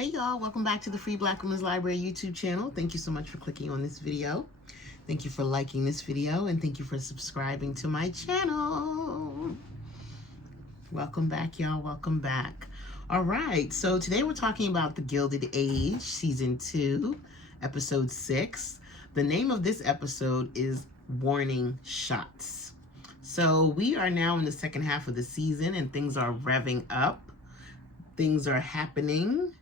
Hey y'all, welcome back to the Free Black Women's Library YouTube channel. Thank you so much for clicking on this video. Thank you for liking this video, and thank you for subscribing to my channel. Welcome back, y'all. Welcome back. All right, so today we're talking about The Gilded Age, Season 2, Episode 6. The name of this episode is Warning Shots. So we are now in the second half of the season, and things are revving up. Things are happening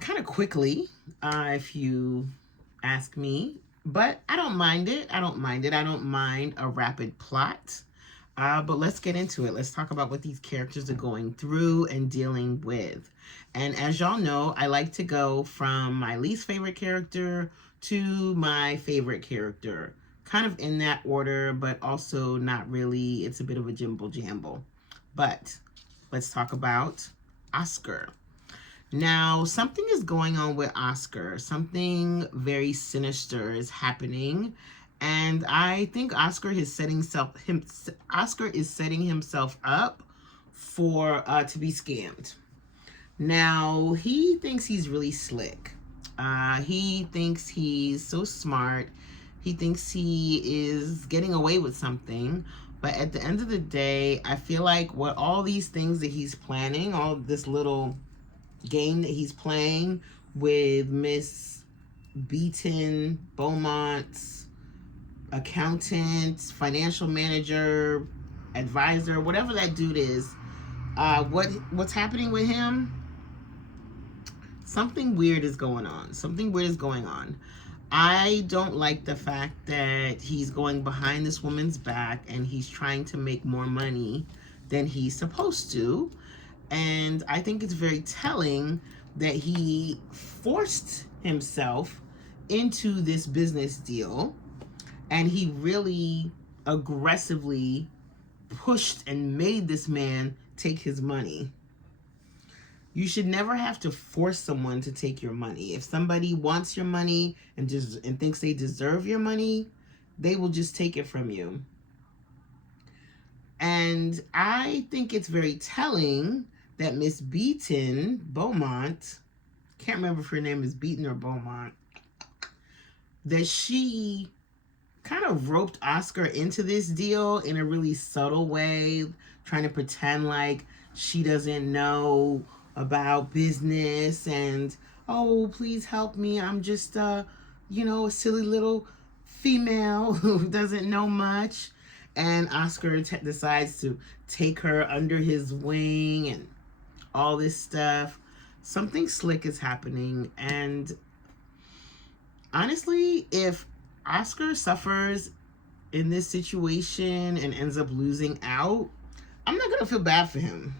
kind of quickly, if you ask me, but I don't mind it. I don't mind a rapid plot. But let's get into it. Let's talk about what these characters are going through and dealing with. And as y'all know, I like to go from my least favorite character to my favorite character, kind of in that order, but also not really. It's a bit of a jimble jamble. But let's talk about Oscar. Now, something is going on with Oscar. Something very sinister is happening, and I think Oscar is setting himself up for to be scammed. Now, he thinks he's really slick. He thinks he's so smart. He thinks he is getting away with something. But at the end of the day, I feel like what all these things that he's planning, all this little game that he's playing with Miss Beaton, Beaumont's accountant, financial manager, advisor, whatever that dude is, what's happening with him? Something weird is going on. Something weird is going on. I don't like the fact that he's going behind this woman's back and he's trying to make more money than he's supposed to. And I think it's very telling that he forced himself into this business deal, and he really aggressively pushed and made this man take his money. You should never have to force someone to take your money. If somebody wants your money and thinks they deserve your money, they will just take it from you. And I think it's very telling that Miss Beaton, Beaumont, can't remember if her name is Beaton or Beaumont, that she kind of roped Oscar into this deal in a really subtle way, trying to pretend like she doesn't know about business and, oh, please help me. I'm just, a silly little female who doesn't know much. And Oscar decides to take her under his wing and all this stuff. Something slick is happening, and honestly, if Oscar suffers in this situation and ends up losing out, I'm not gonna feel bad for him.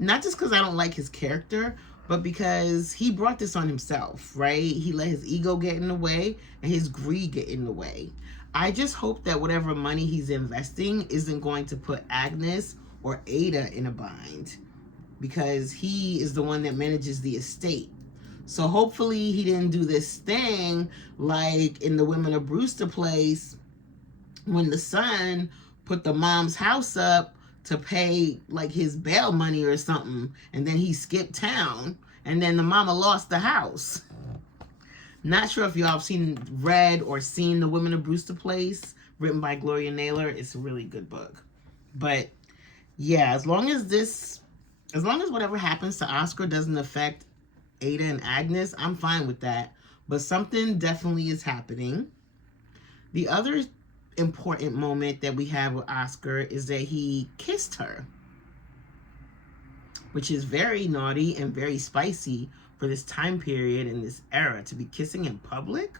Not just because I don't like his character, but because he brought this on himself, right? He let his ego get in the way and his greed get in the way. I just hope that whatever money he's investing isn't going to put Agnes or Ada in a bind, because he is the one that manages the estate. So hopefully he didn't do this thing like in the Women of Brewster place when the son put the mom's house up to pay like his bail money or something, and then he skipped town, and then the mama lost the house. Not sure if y'all have read or seen the Women of Brewster place, written by Gloria Naylor. It's a really good book. But yeah, as long as whatever happens to Oscar doesn't affect Ada and Agnes, I'm fine with that. But something definitely is happening. The other important moment that we have with Oscar is that he kissed her, which is very naughty and very spicy for this time period and this era, to be kissing in public.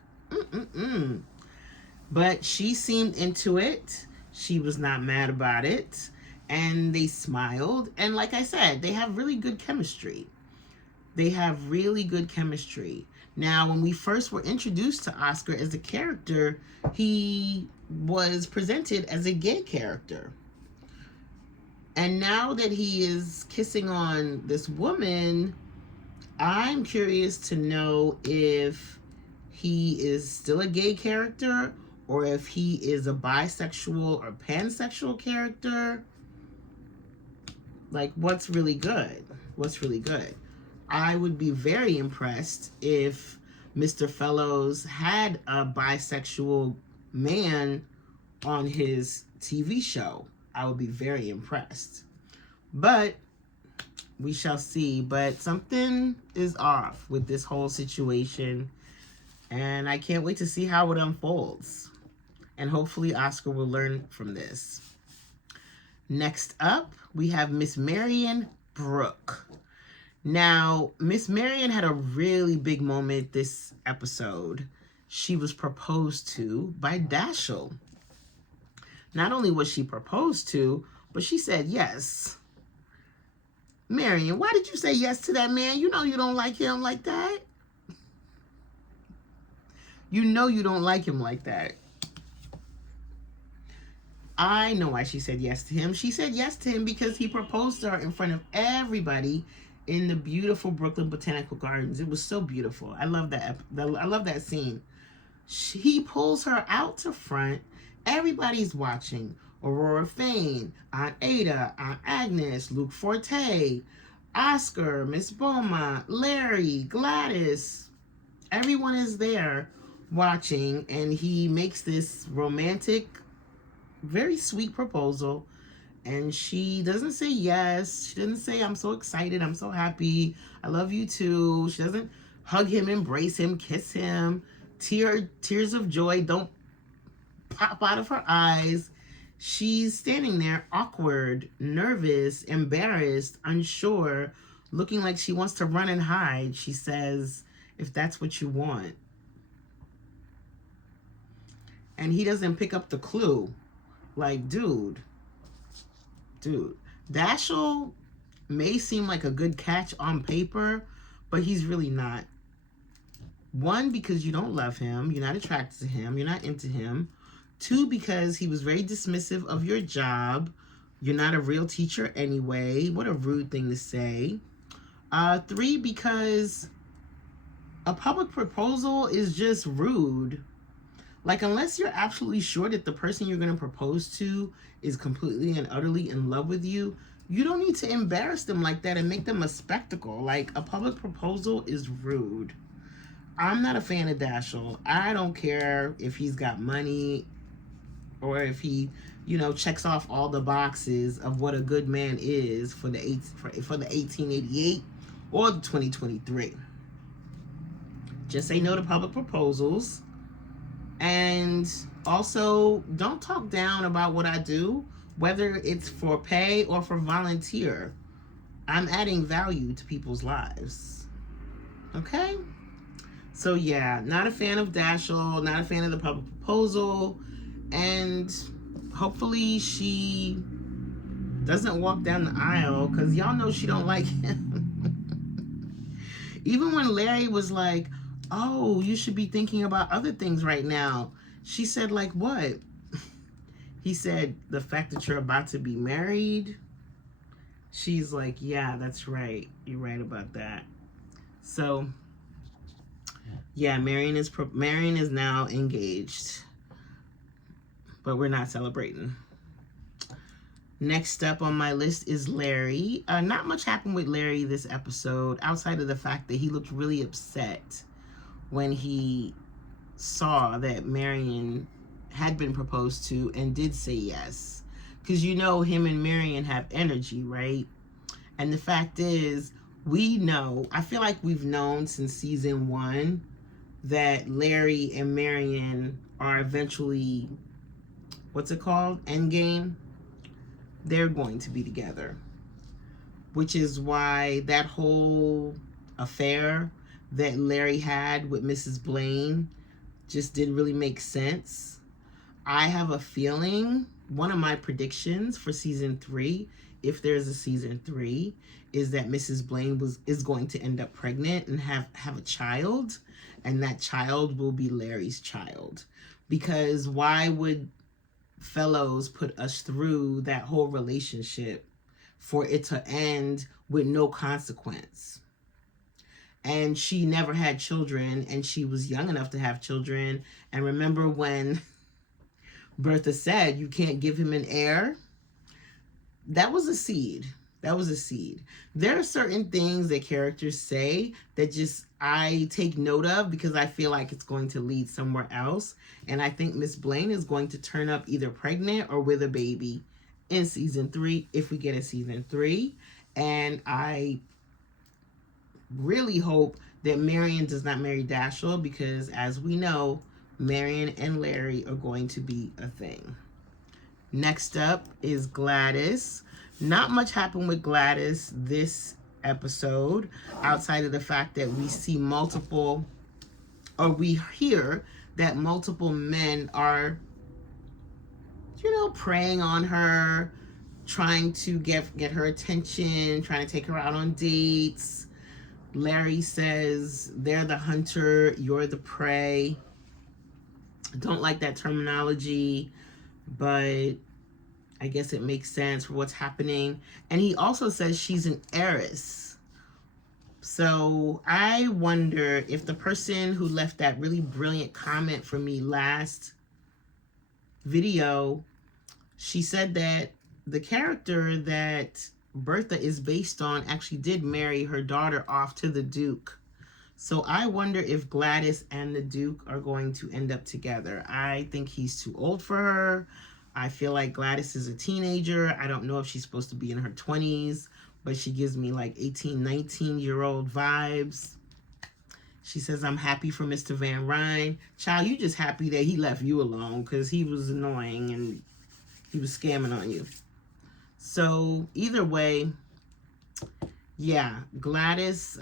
But she seemed into it. She was not mad about it. And they smiled. And like I said, they have really good chemistry. Now, when we first were introduced to Oscar as a character, he was presented as a gay character. And now that he is kissing on this woman, I'm curious to know if he is still a gay character or if he is a bisexual or pansexual character. Like, what's really good? I would be very impressed if Mr. Fellows had a bisexual man on his TV show. I would be very impressed. But we shall see. But something is off with this whole situation. And I can't wait to see how it unfolds. And hopefully Oscar will learn from this. Next up, we have Miss Marion Brooke. Now, Miss Marion had a really big moment this episode. She was proposed to by Dashiell. Not only was she proposed to, but she said yes. Marion, why did you say yes to that man? You know you don't like him like that. You know you don't like him like that. I know why she said yes to him. She said yes to him because he proposed to her in front of everybody in the beautiful Brooklyn Botanical Gardens. It was so beautiful. I love that. I love that scene. He pulls her out to front. Everybody's watching. Aurora Fane, Aunt Ada, Aunt Agnes, Luke Forte, Oscar, Miss Beaumont, Larry, Gladys. Everyone is there watching, and he makes this romantic, very sweet proposal, and she doesn't say yes. She doesn't say, I'm so excited, I'm so happy, I love you too. She doesn't hug him, embrace him, kiss him. Tears of joy don't pop out of her eyes. She's standing there awkward, nervous, embarrassed, unsure, looking like she wants to run and hide. She says, if that's what you want. And he doesn't pick up the clue. Like, dude. Dashiell may seem like a good catch on paper, but he's really not. One, because you don't love him. You're not attracted to him. You're not into him. Two, because he was very dismissive of your job. You're not a real teacher anyway. What a rude thing to say. Three, because a public proposal is just rude. Like, unless you're absolutely sure that the person you're going to propose to is completely and utterly in love with you, you don't need to embarrass them like that and make them a spectacle. Like, a public proposal is rude. I'm not a fan of Dashiell. I don't care if he's got money or if he, checks off all the boxes of what a good man is for the 1888 or the 2023. Just say no to public proposals. And also, don't talk down about what I do, whether it's for pay or for volunteer. I'm adding value to people's lives. Okay? So yeah, not a fan of Dashiell, not a fan of the public proposal, and hopefully she doesn't walk down the aisle, because y'all know she don't like him. Even when Larry was like, oh, you should be thinking about other things right now. She said, like, what? He said, the fact that you're about to be married. She's like, yeah, that's right. You're right about that. So, yeah, Marion is now engaged. But we're not celebrating. Next up on my list is Larry. Not much happened with Larry this episode, outside of the fact that he looked really upset when he saw that Marion had been proposed to and did say yes. Because him and Marion have energy, right? And the fact is, I feel like we've known since season 1 that Larry and Marion are eventually, what's it called? Endgame. They're going to be together. Which is why that whole affair that Larry had with Mrs. Blaine just didn't really make sense. I have a feeling, one of my predictions for season 3, if there's a season 3, is that Mrs. Blaine is going to end up pregnant and have a child, and that child will be Larry's child. Because why would Fellows put us through that whole relationship for it to end with no consequence? And she never had children, and she was young enough to have children. And remember when Bertha said, you can't give him an heir? That was a seed. That was a seed. There are certain things that characters say that just I take note of because I feel like it's going to lead somewhere else. And I think Miss Blaine is going to turn up either pregnant or with a baby in season 3, if we get a season 3. And I really hope that Marion does not marry Dashiell, because as we know, Marion and Larry are going to be a thing. Next up is Gladys. Not much happened with Gladys this episode, outside of the fact that we see multiple, or we hear that multiple men are, you know, preying on her, trying to get her attention, trying to take her out on dates. Larry says they're the hunter, you're the prey. I don't like that terminology, but I guess it makes sense for what's happening. And he also says she's an heiress. So I wonder if the person who left that really brilliant comment for me last video, she said that the character that Bertha is based on actually did marry her daughter off to the Duke. So I wonder if Gladys and the Duke are going to end up together. I think he's too old for her. I feel like Gladys is a teenager. I don't know if she's supposed to be in her 20s, but she gives me like 18, 19-year-old vibes. She says, I'm happy for Mr. Van Ryn. Child, you just happy that he left you alone because he was annoying and he was scamming on you. So either way, yeah, Gladys,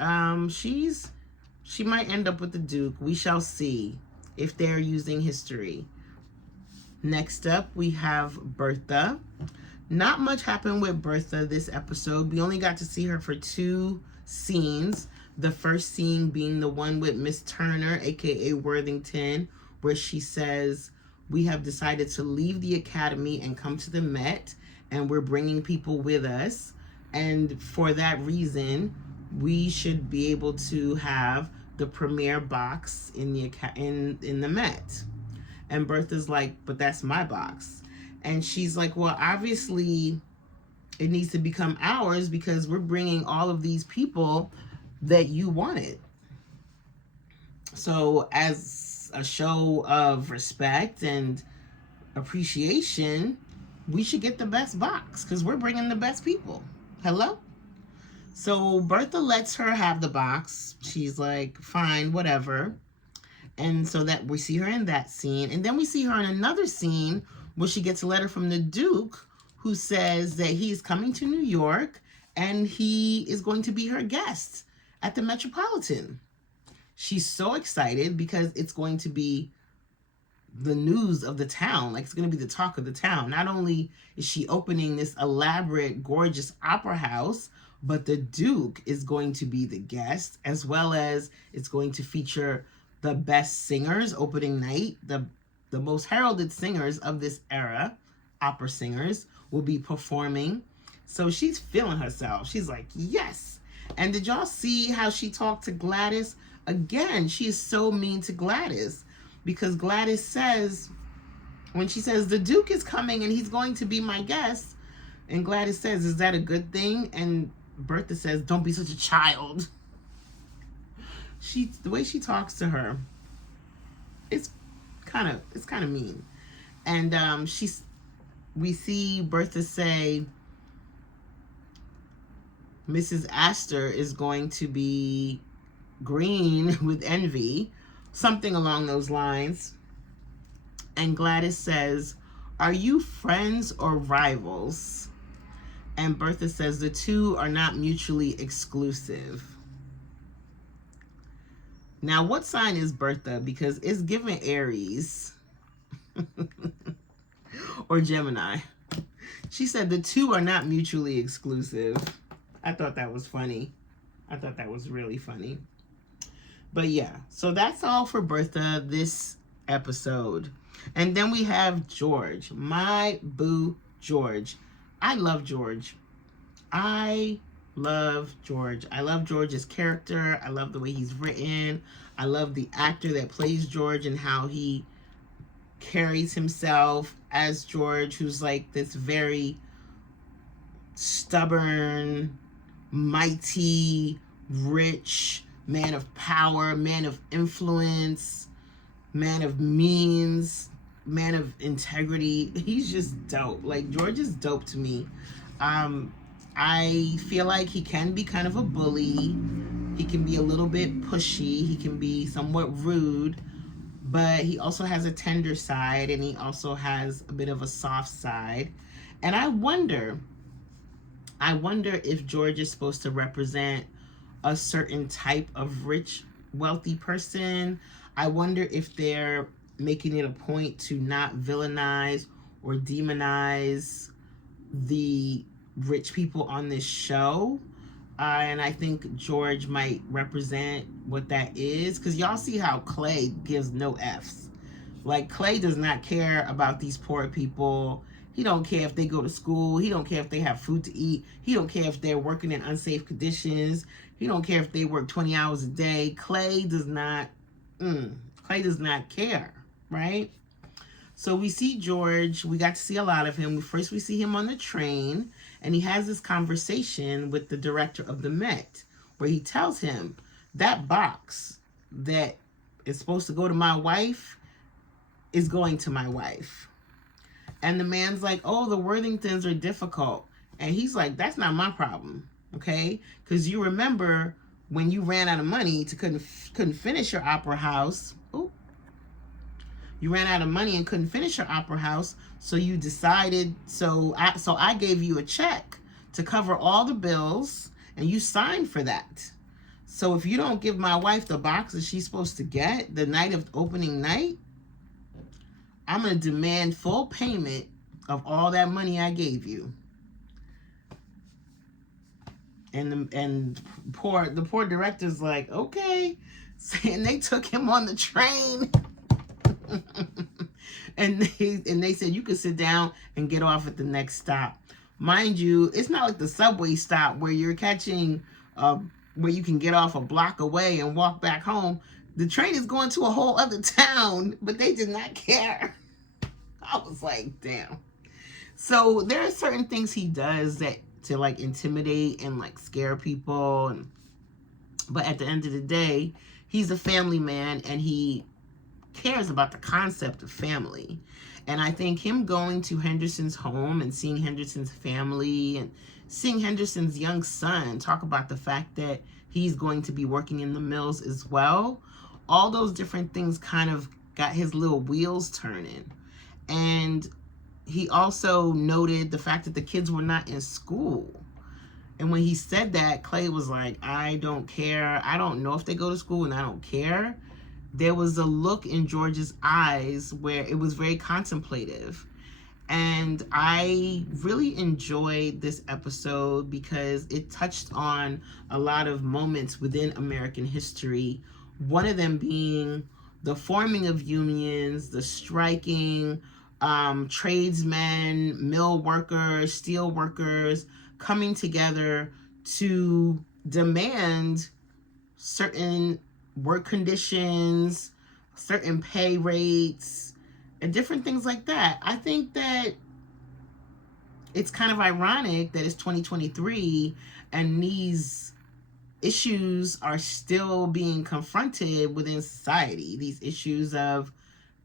she might end up with the Duke. We shall see if they're using history. Next up, we have Bertha. Not much happened with Bertha this episode. We only got to see her for 2 scenes. The first scene being the one with Miss Turner, aka Worthington, where she says, we have decided to leave the academy and come to the Met, and we're bringing people with us. And for that reason, we should be able to have the premiere box in the Met. And Bertha's like, but that's my box. And she's like, well, obviously it needs to become ours because we're bringing all of these people that you wanted. So as a show of respect and appreciation, we should get the best box because we're bringing the best people. Hello? So Bertha lets her have the box. She's like, fine, whatever. And so that we see her in that scene. And then we see her in another scene where she gets a letter from the Duke who says that he's coming to New York and he is going to be her guest at the Metropolitan. She's so excited because it's going to be the news of the town. Like, it's going to be the talk of the town. Not only is she opening this elaborate, gorgeous opera house, but the Duke is going to be the guest, as well as it's going to feature the best singers opening night. The most heralded singers of this era, opera singers, will be performing. So she's feeling herself. She's like, yes. And did y'all see how she talked to Gladys? Again, she is so mean to Gladys, because Gladys says, when she says, the Duke is coming and he's going to be my guest, and Gladys says, is that a good thing? And Bertha says, don't be such a child. The way she talks to her, it's kind of mean. And we see Bertha say Mrs. Astor is going to be green with envy, something along those lines. And Gladys says, are you friends or rivals? And Bertha says the two are not mutually exclusive. Now, what sign is Bertha? Because it's given Aries or Gemini. She said the two are not mutually exclusive. I thought that was funny. I thought that was really funny. But yeah, so that's all for Bertha this episode. And then we have George, my boo George. I love George. I love George's character. I love the way he's written. I love the actor that plays George and how he carries himself as George, who's like this very stubborn, mighty, rich, man of power, man of influence, man of means, man of integrity. He's just dope. Like, George is dope to me. I feel like he can be kind of a bully. He can be a little bit pushy. He can be somewhat rude. But he also has a tender side, and he also has a bit of a soft side. And I wonder if George is supposed to represent a certain type of rich, wealthy person. I wonder if they're making it a point to not villainize or demonize the rich people on this show. And I think George might represent what that is. Because y'all see how Clay gives no F's. Like, Clay does not care about these poor people. He don't care if they go to school. He don't care if they have food to eat. He don't care if they're working in unsafe conditions. He don't care if they work 20 hours a day. Clay does not care, right? So we see George. We got to see a lot of him. First, we see him on the train, and he has this conversation with the director of the Met, where he tells him, that box that is supposed to go to my wife is going to my wife. And the man's like, oh, the Worthingtons are difficult. And he's like, that's not my problem, okay? Because you remember when you ran out of money to couldn't finish your opera house. Ooh. You ran out of money and couldn't finish your opera house, so you decided, so I gave you a check to cover all the bills, and you signed for that. So if you don't give my wife the box that she's supposed to get the night of opening night, I'm going to demand full payment of all that money I gave you. And the poor director's like, okay. And they took him on the train. and they said, you could sit down and get off at the next stop. Mind you, it's not like the subway stop where you're catching, where you can get off a block away and walk back home. The train is going to a whole other town, but they did not care. I was like, damn. So there are certain things he does that to like intimidate and like scare people. But at the end of the day, he's a family man, and he cares about the concept of family. And I think him going to Henderson's home and seeing Henderson's family and seeing Henderson's young son talk about the fact that he's going to be working in the mills as well, all those different things kind of got his little wheels turning. And he also noted the fact that the kids were not in school. And when he said that, Clay was like, I don't care. I don't know if they go to school, and I don't care. There was a look in George's eyes where it was very contemplative. And I really enjoyed this episode because it touched on a lot of moments within American history. One of them being the forming of unions, the striking, tradesmen, mill workers, steel workers coming together to demand certain work conditions, certain pay rates, and different things like that. I think that it's kind of ironic that it's 2023 and these issues are still being confronted within society. These issues of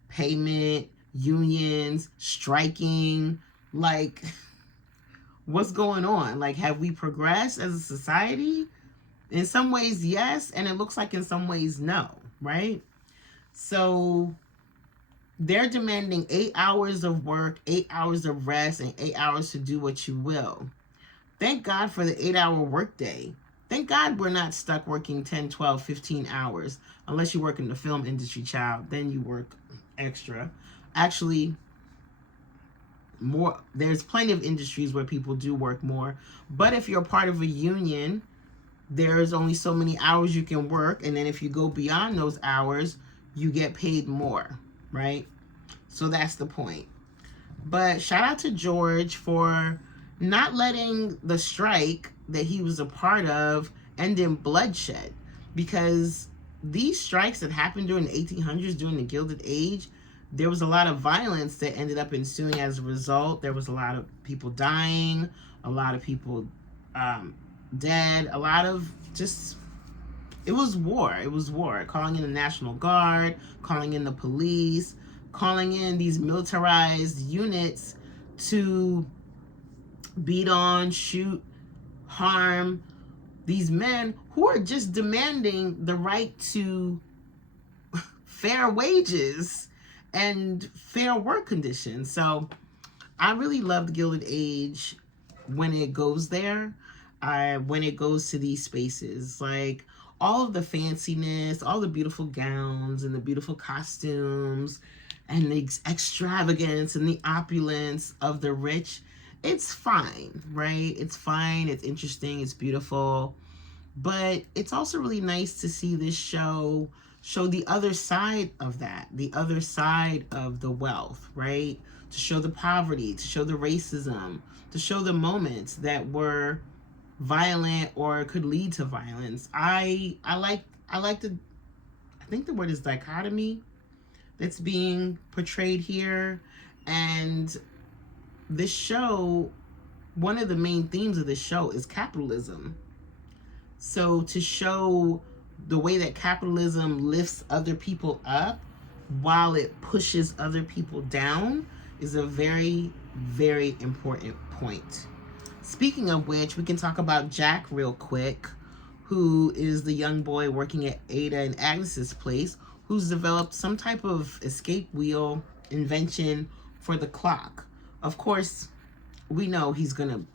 payment, unions, striking, like, what's going on? Like, have we progressed as a society? In some ways, yes, and it looks like in some ways, no, right? So they're demanding 8 hours of work, 8 hours of rest, and 8 hours to do what you will. Thank God for the 8-hour workday. Thank God we're not stuck working 10, 12, 15 hours, unless you work in the film industry, child. Then you work extra. Actually, more. There's plenty of industries where people do work more. But if you're part of a union, there's only so many hours you can work. And then if you go beyond those hours, you get paid more, right? So that's the point. But shout out to George for not letting the strike that he was a part of end in bloodshed. Because these strikes that happened during the 1800s, during the Gilded Age, there was a lot of violence that ended up ensuing as a result. There was a lot of people dying, a lot of people dead, a lot of just, it was war. It was war. Calling in the National Guard, calling in the police, calling in these militarized units to beat on, shoot, harm these men who are just demanding the right to fair wages and fair work conditions. So I really loved Gilded Age when it goes there, when it goes to these spaces. Like, all of the fanciness, all the beautiful gowns and the beautiful costumes and the extravagance and the opulence of the rich, it's fine, right? It's fine, it's interesting, it's beautiful. But it's also really nice to see this show the other side of that, the other side of the wealth, right? To show the poverty, to show the racism, to show the moments that were violent or could lead to violence. I think the word is dichotomy that's being portrayed here. And this show, one of the main themes of this show is capitalism. So to show the way that capitalism lifts other people up while it pushes other people down is a very, very important point. Speaking of which, we can talk about Jack real quick, who is the young boy working at Ada and Agnes's place, who's developed some type of escape wheel invention for the clock. Of course, we know he's going to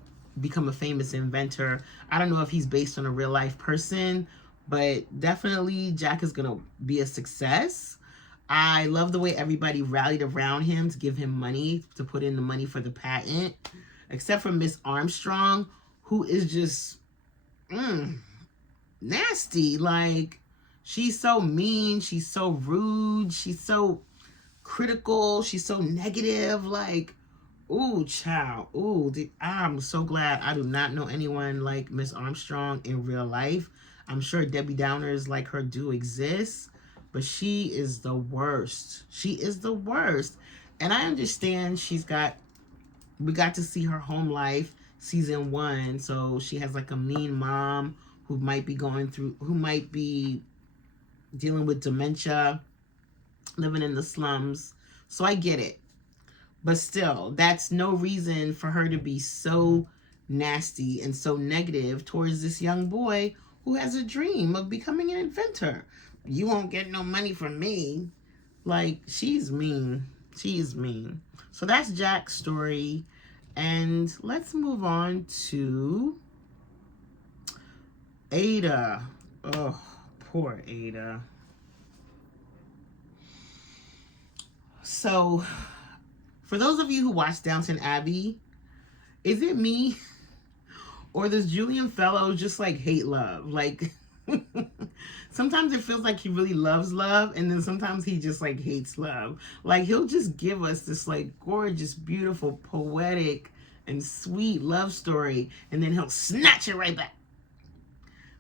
become a famous inventor. I don't know if he's based on a real life person, but definitely Jack is going to be a success. I love the way everybody rallied around him to give him money, to put in the money for the patent, except for Miss Armstrong, who is just nasty. Like, she's so mean, she's so rude, she's so critical, she's so negative. Like, ooh, child, ooh, I'm so glad I do not know anyone like Miss Armstrong in real life. I'm sure Debbie Downers like her do exist, but she is the worst. She is the worst. And I understand we got to see her home life season 1. So she has like a mean mom who might be dealing with dementia, living in the slums. So I get it. But still, that's no reason for her to be so nasty and so negative towards this young boy who has a dream of becoming an inventor. You won't get no money from me. Like, she's mean. She is mean. So that's Jack's story. And let's move on to Ada. Oh, poor Ada. So, for those of you who watch Downton Abbey, is it me? Or does Julian Fellows just like hate love? Like, sometimes it feels like he really loves love, and then sometimes he just like hates love. Like, he'll just give us this like gorgeous, beautiful, poetic, and sweet love story, and then he'll snatch it right back.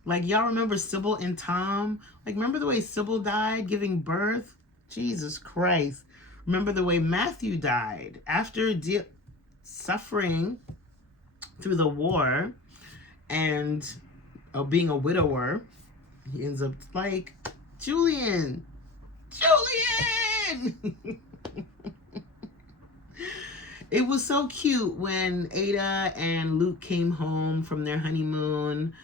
Like, y'all remember Sybil and Tom? Like, remember the way Sybil died giving birth? Jesus Christ. Remember the way Matthew died after suffering through the war and being a widower. He ends up like, Julian! It was so cute when Ada and Luke came home from their honeymoon.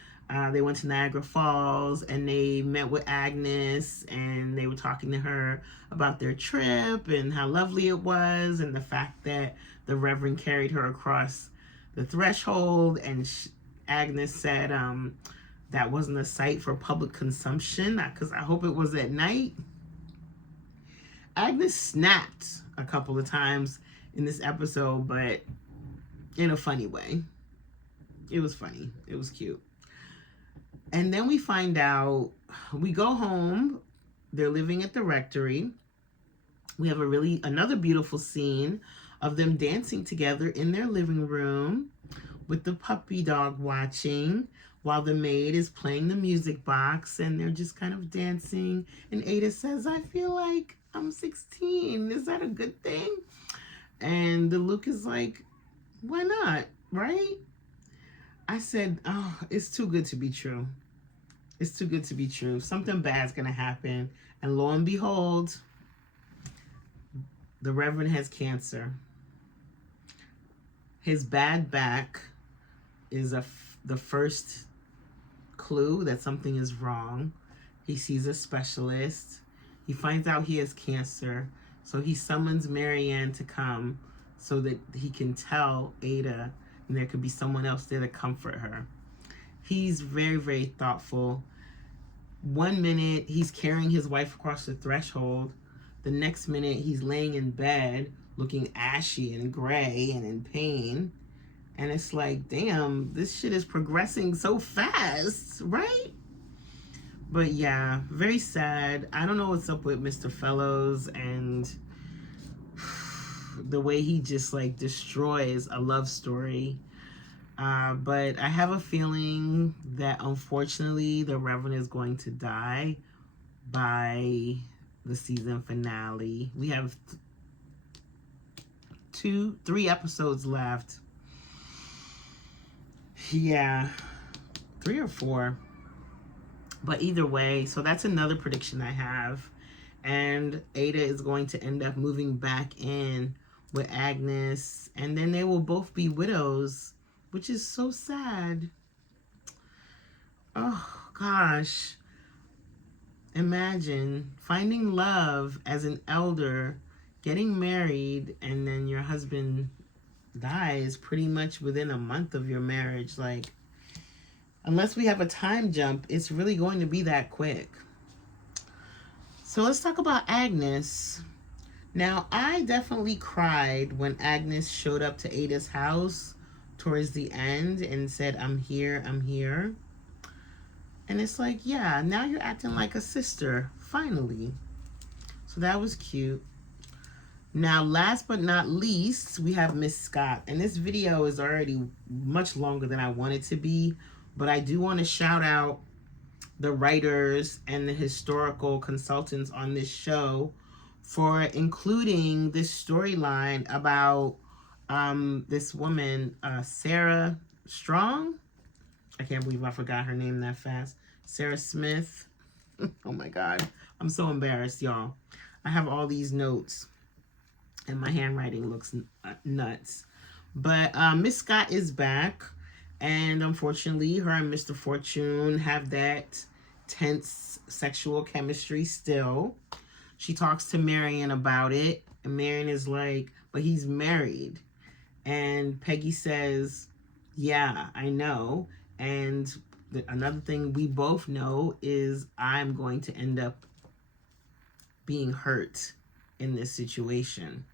They went to Niagara Falls and they met with Agnes, and they were talking to her about their trip and how lovely it was, and the fact that the Reverend carried her across the threshold, and Agnes said that wasn't a site for public consumption, because I hope it was at night. Agnes snapped a couple of times in this episode, but in a funny way. It was funny. It was cute. And then we find out, we go home, they're living at the rectory. We have another beautiful scene of them dancing together in their living room with the puppy dog watching while the maid is playing the music box, and they're just kind of dancing. And Ada says, I feel like I'm 16. Is that a good thing? And the Luke is like, why not, right? I said, oh, it's too good to be true. It's too good to be true. Something bad's going to happen. And lo and behold, the Reverend has cancer. His bad back is the first clue that something is wrong. He sees a specialist. He finds out he has cancer. So he summons Marianne to come so that he can tell Ada, and there could be someone else there to comfort her. He's very, very thoughtful. 1 minute, he's carrying his wife across the threshold. The next minute, he's laying in bed, looking ashy and gray and in pain. And it's like, damn, this shit is progressing so fast, right? But yeah, very sad. I don't know what's up with Mr. Fellows and the way he just like destroys a love story. But I have a feeling that unfortunately the Reverend is going to die by the season finale. We have 3 episodes left. Yeah, 3 or 4. But either way, so that's another prediction I have. And Ada is going to end up moving back in with Agnes. And then they will both be widows, which is so sad. Oh, gosh. Imagine finding love as an elder, getting married, and then your husband dies pretty much within a month of your marriage. Like, unless we have a time jump, it's really going to be that quick. So let's talk about Agnes. Now, I definitely cried when Agnes showed up to Ada's house towards the end and said, I'm here, I'm here. And it's like, yeah, now you're acting like a sister, finally. So that was cute. Now, last but not least, we have Miss Scott. And this video is already much longer than I want it to be. But I do want to shout out the writers and the historical consultants on this show for including this storyline about this woman, Sarah Strong. I can't believe I forgot her name that fast. Sarah Smith. Oh my God. I'm so embarrassed, y'all. I have all these notes and my handwriting looks nuts. But Miss Scott is back. And unfortunately, her and Mr. Fortune have that tense sexual chemistry still. She talks to Marion about it. And Marion is like, but he's married. And Peggy says, yeah, I know. And another thing we both know is I'm going to end up being hurt in this situation.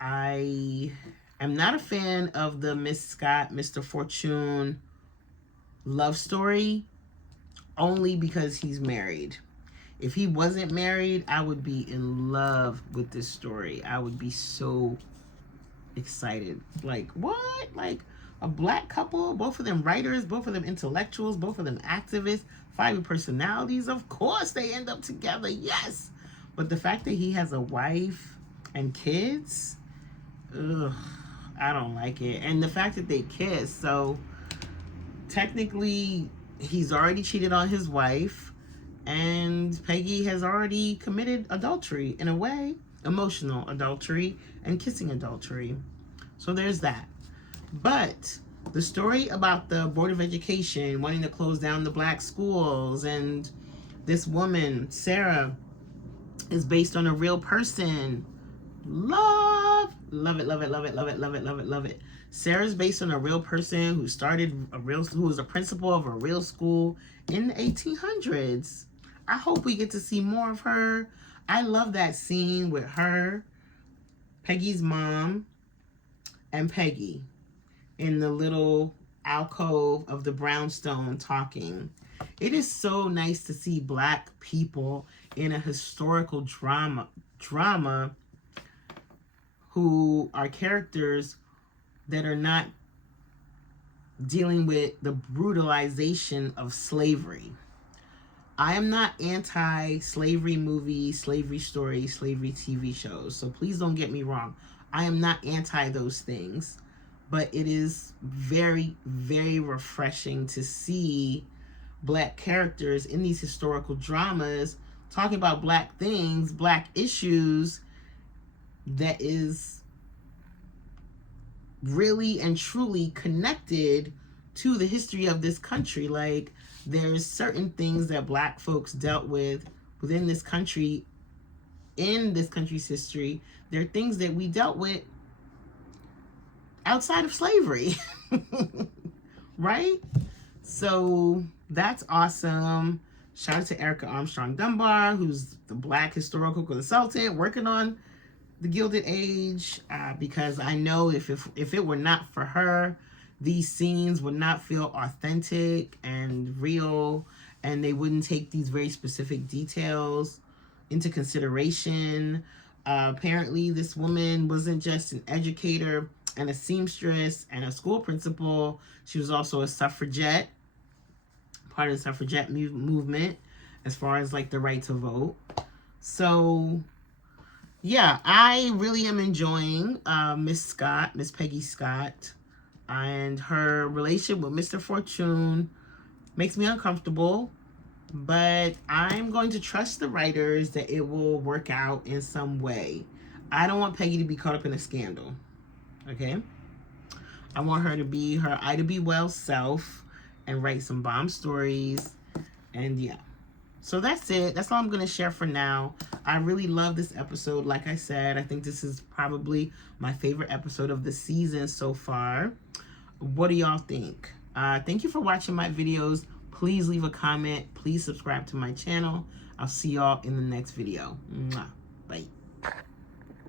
I'm not a fan of the Miss Scott, Mr. Fortune love story, only because he's married. If he wasn't married, I would be in love with this story. I would be so excited. Like, what? Like, a black couple, both of them writers, both of them intellectuals, both of them activists, 5 personalities. Of course they end up together, yes. But the fact that he has a wife and kids, ugh, I don't like it. And the fact that they kiss, so technically he's already cheated on his wife and Peggy has already committed adultery in a way, emotional adultery and kissing adultery. So there's that. But the story about the Board of Education wanting to close down the black schools and this woman, Sarah, is based on a real person. Love it, love it, love it, love it, love it, love it, love it. Sarah's based on a real person who was a principal of a real school in the 1800s. I hope we get to see more of her. I love that scene with her, Peggy's mom, and Peggy in the little alcove of the brownstone talking. It is so nice to see black people in a historical drama who are characters that are not dealing with the brutalization of slavery. I am not anti-slavery movies, slavery stories, slavery TV shows. So please don't get me wrong. I am not anti those things. but it is very, very refreshing to see Black characters in these historical dramas talking about Black things, Black issues, that is really and truly connected to the history of this country. Like, there's certain things that Black folks dealt with within this country, in this country's history. There are things that we dealt with outside of slavery, right? So that's awesome. Shout out to Erica Armstrong Dunbar, who's the Black historical consultant working on the Gilded Age, because I know if it were not for her, these scenes would not feel authentic and real, and they wouldn't take these very specific details into consideration. Apparently, this woman wasn't just an educator and a seamstress and a school principal. She was also a suffragette, part of the suffragette movement, as far as like the right to vote. So yeah, I really am enjoying Miss Peggy Scott, and her relationship with Mr. Fortune makes me uncomfortable, but I'm going to trust the writers that it will work out in some way. I don't want Peggy to be caught up in a scandal, okay? I want her to be her Ida B. Wells self and write some bomb stories, and yeah. So that's it. That's all I'm going to share for now. I really love this episode. Like I said, I think this is probably my favorite episode of the season so far. What do y'all think? Thank you for watching my videos. Please leave a comment. Please subscribe to my channel. I'll see y'all in the next video. Mwah. Bye.